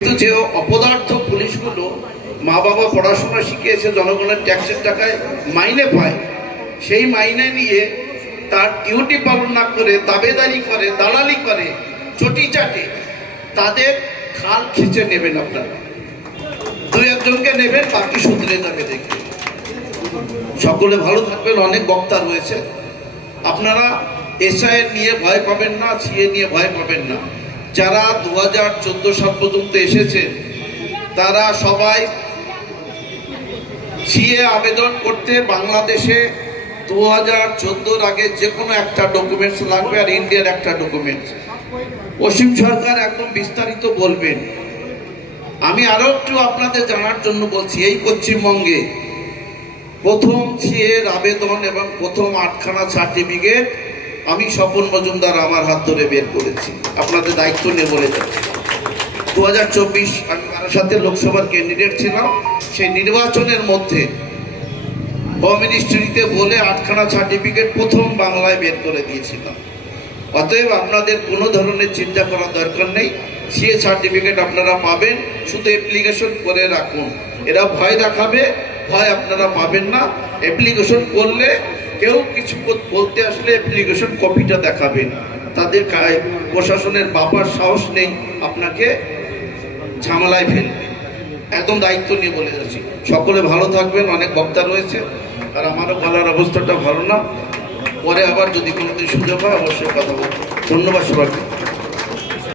কিন্তু যে অপদার্থ পুলিশগুলো মা বাবা পড়াশোনা শিখিয়েছে জনগণের ট্যাক্সের টাকায় মাইনে পায়, সেই মাইনে নিয়ে তার ডিউটি পালন না করে, তাবেদারি করে, দালালি করে, চটি চাটে, তাদের খাল খিচে নেবেন আপনারা। দু একজনকে নেবেন, বাকি শুধরে যাবে দেখবেন সকলে ভালো থাকবেন, অনেক বক্তা রয়েছে। আপনারা এসআই নিয়ে ভয় পাবেন না, সিএ নিয়ে ভয় পাবেন না। যারা দু হাজার চোদ্দ সাল পর্যন্ত এসেছে, তারা সবাই সিএ আবেদন করতে বাংলাদেশে দু হাজার চোদ্দোর আগে যে কোনো একটা ডকুমেন্টস লাগবে আর ইন্ডিয়ার একটা ডকুমেন্টস পশ্চিম সরকার একদম বিস্তারিত বলবেন আমি আরও একটু আপনাদের জানার জন্য বলছি, এই পশ্চিমবঙ্গে প্রথম সিএর আবেদন এবং প্রথম আটখানা সার্টিফিকেট আমি স্বপন মজুমদার আমার হাত ধরে বের করেছি। আপনাদের দায়িত্ব নিয়ে বলে যাচ্ছি। দু হাজার চব্বিশ আমি সাথে লোকসভার ক্যান্ডিডেট ছিলাম। সেই নির্বাচনের মধ্যে হোম মিনিস্ট্রিতে বলে আটখানা সার্টিফিকেট প্রথম বাংলায় বের করে দিয়েছিলাম। অতএব আপনাদের কোনো ধরনের চিন্তা করার দরকার নেই। সিএ সার্টিফিকেট আপনারা পাবেন। শুধু অ্যাপ্লিকেশন করে রাখুন। এরা ভয় দেখাবে, ভয় আপনারা পাবেন না। অ্যাপ্লিকেশন করলে কেউ কিছু বলতে আসলে অ্যাপ্লিকেশন কপিটা দেখাবে তাদের প্রশাসনের বাবার সাহস নেই আপনাকে ঝামেলায় ফেলবে একদম দায়িত্ব নিয়ে বলে যাচ্ছি। সকলে ভালো থাকবেন, অনেক বক্তা রয়েছে, আর আমারও গলার অবস্থাটা ভালো না। পরে আবার যদি কোনোদিন সুযোগ হয়, অবশ্যই কথা বলব। ধন্যবাদ সবাইকে।